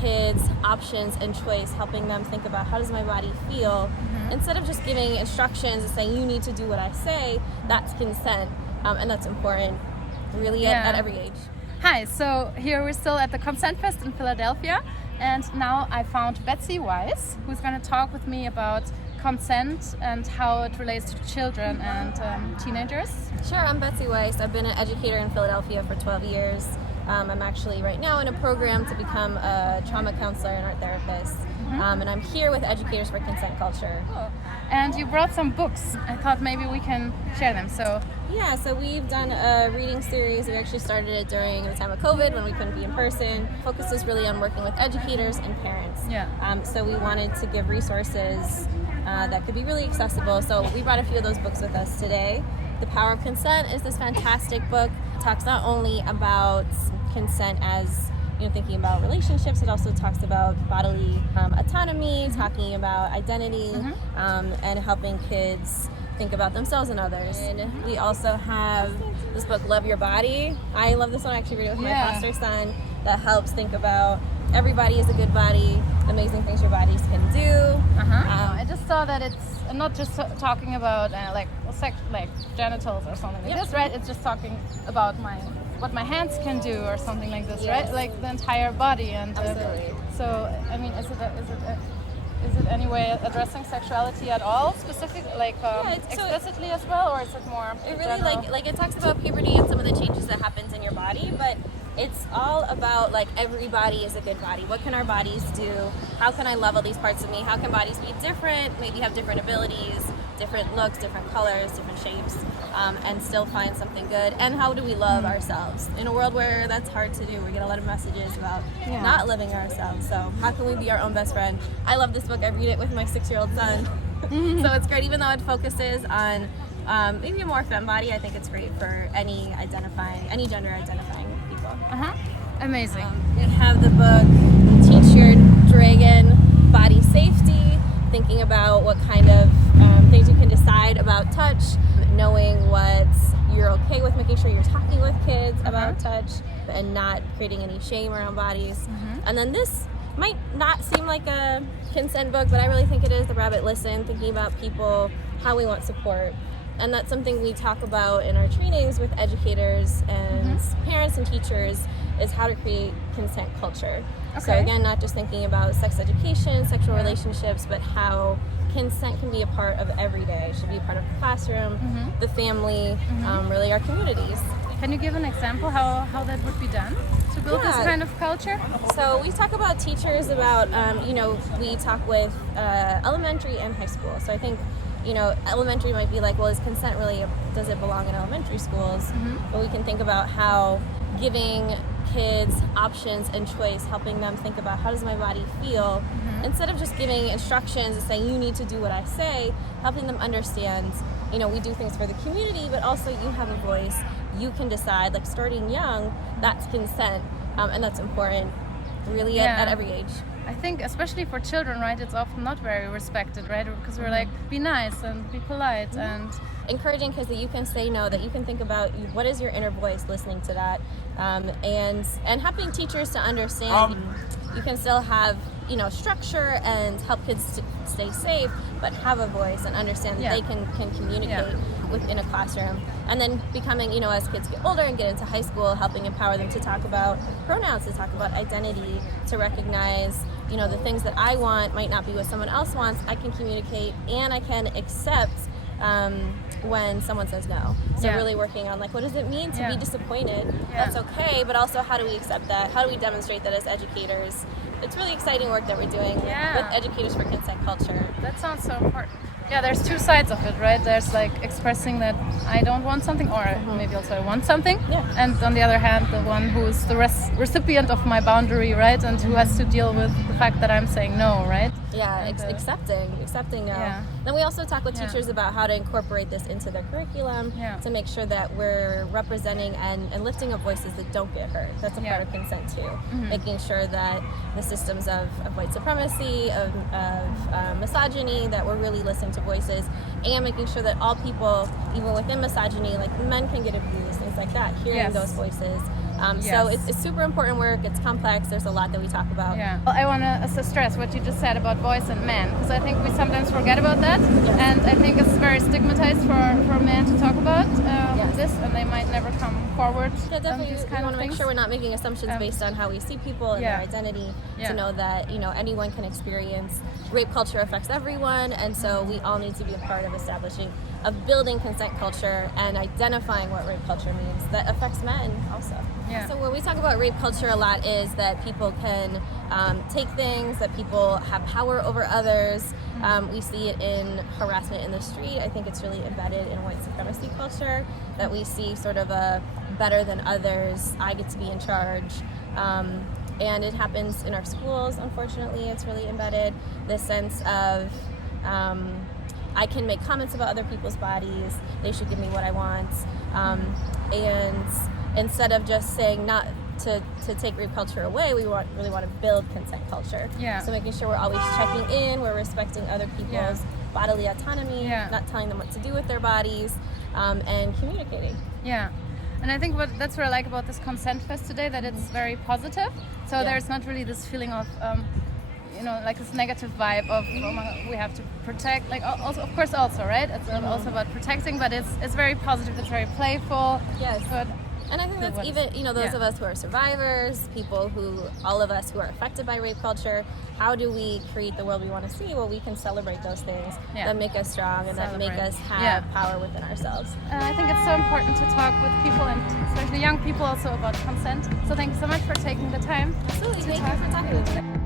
kids options and choice, helping them think about how does my body feel, instead of just giving instructions and saying you need to do what I say. That's consent, and that's important really at every age. Hi, so here we're still at the Consent Fest in Philadelphia, and now I found Betsy Weiss, who's going to talk with me about consent and how it relates to children and teenagers. Sure, I'm Betsy Weiss. I've been an educator in Philadelphia for 12 years. I'm actually right now in a program to become a trauma counselor and art therapist. And I'm here with Educators for Consent Culture. Cool. And you brought some books. I thought maybe we can share them. So we've done a reading series. We actually started it during the time of COVID when we couldn't be in person. Focus is really on working with educators and parents. So we wanted to give resources that could be really accessible. So we brought a few of those books with us today. The Power of Consent is this fantastic book. It talks not only about consent as thinking about relationships, it also talks about bodily autonomy, talking about identity, and helping kids think about themselves and others. And we also have this book, Love Your Body. I love this one. I actually read it with my foster son. That helps think about every body is a good body, amazing things your bodies can do. I just saw that it's not just talking about like genitals or something like this, right? It's just talking about what my hands can do or something like this, right? Like the entire body. And absolutely. So I mean, is it any way addressing sexuality at all, specific, explicitly as well, or is it more? It really like it talks about puberty and some of the changes that happens in your body, but it's all about every body is a good body. What can our bodies do? How can I love all these parts of me? How can bodies be different? Maybe have different abilities, different looks, different colors, different shapes, and still find something good. And how do we love ourselves in a world where that's hard to do? We get a lot of messages about not loving ourselves. So how can we be our own best friend? I love this book. I read it with my 6-year-old son. So it's great, even though it focuses on maybe a more femme body. I think it's great for any gender identifying people. Amazing. We have the book TShirt Dragon, Body Safety, thinking about what kind of things you can decide about touch, knowing what you're okay with, making sure you're talking with kids about touch and not creating any shame around bodies. And then this might not seem like a consent book, but I really think it is. The Rabbit Listen, thinking about people, how we want support. And that's something we talk about in our trainings with educators and parents and teachers, is how to create consent culture. So again, not just thinking about sex education, sexual relationships, but how consent can be a part of every day. It should be a part of the classroom, the family, really our communities. Can you give an example how that would be done to build this kind of culture? So we talk about teachers about, we talk with elementary and high school. So I think elementary might be is consent really, does it belong in elementary schools? But we can think about how giving kids options and choice, helping them think about how does my body feel, instead of just giving instructions and saying you need to do what I say, helping them understand, we do things for the community, but also you have a voice, you can decide, starting young, that's consent, and that's important really at every age. I think especially for children, right, it's often not very respected, right? Because we're be nice and be polite and encouraging kids that you can say no, that you can think about what is your inner voice listening to that, and helping teachers to understand you can still have structure and help kids stay safe, but have a voice and understand that they can communicate within a classroom. And then becoming, as kids get older and get into high school, helping empower them to talk about pronouns, to talk about identity, to recognize the things that I want might not be what someone else wants. I can communicate and I can accept when someone says no. So really working on what does it mean to be disappointed? That's okay, but also how do we accept that? How do we demonstrate that as educators? It's really exciting work that we're doing with Educators for Consent Culture. That sounds so important. Yeah, there's two sides of it, right? There's expressing that I don't want something, or maybe also I want something. And on the other hand, the one who's the recipient of my boundary, right? And who has to deal with the fact that I'm saying no, right? Accepting no. Then we also talk with teachers about how to incorporate this into their curriculum to make sure that we're representing and lifting up voices that don't get heard. That's a part of consent too. Making sure that the systems of white supremacy, of misogyny, that we're really listening to voices, and making sure that all people, even within misogyny, men can get abused, things like that, hearing those voices So it's super important work. It's complex. There's a lot that we talk about. Yeah. Well, I want to stress what you just said about boys and men, because I think we sometimes forget about that, and I think it's very stigmatized for men to talk about this, and they might never come forward. Yeah, definitely. We want to make sure we're not making assumptions based on how we see people and their identity. To know that anyone can experience rape culture affects everyone, and so we all need to be a part of building consent culture and identifying what rape culture means that affects men also. Yeah. So when we talk about rape culture a lot is that people can take things, that people have power over others. We see it in harassment in the street. I think it's really embedded in white supremacy culture, that we see sort of a better than others, I get to be in charge. And it happens in our schools, unfortunately. It's really embedded, this sense of I can make comments about other people's bodies, they should give me what I want. And instead of just saying not to take rape culture away, we really want to build consent culture. Yeah. So making sure we're always checking in, we're respecting other people's bodily autonomy, not telling them what to do with their bodies, and communicating. Yeah. And I think that's what I like about this consent fest today, that it's very positive. So there's not really this feeling of like this negative vibe of we have to protect, like also of course also, right? It's also about protecting, but it's very positive, it's very playful. Yes. But and I think that's even, those of us who are survivors, all of us who are affected by rape culture, how do we create the world we want to see? Well, we can celebrate those things that make us strong and that make us have power within ourselves. And I think it's so important to talk with people, and especially young people, also about consent. So thank you so much for taking the time. Absolutely. Thank you for talking with me.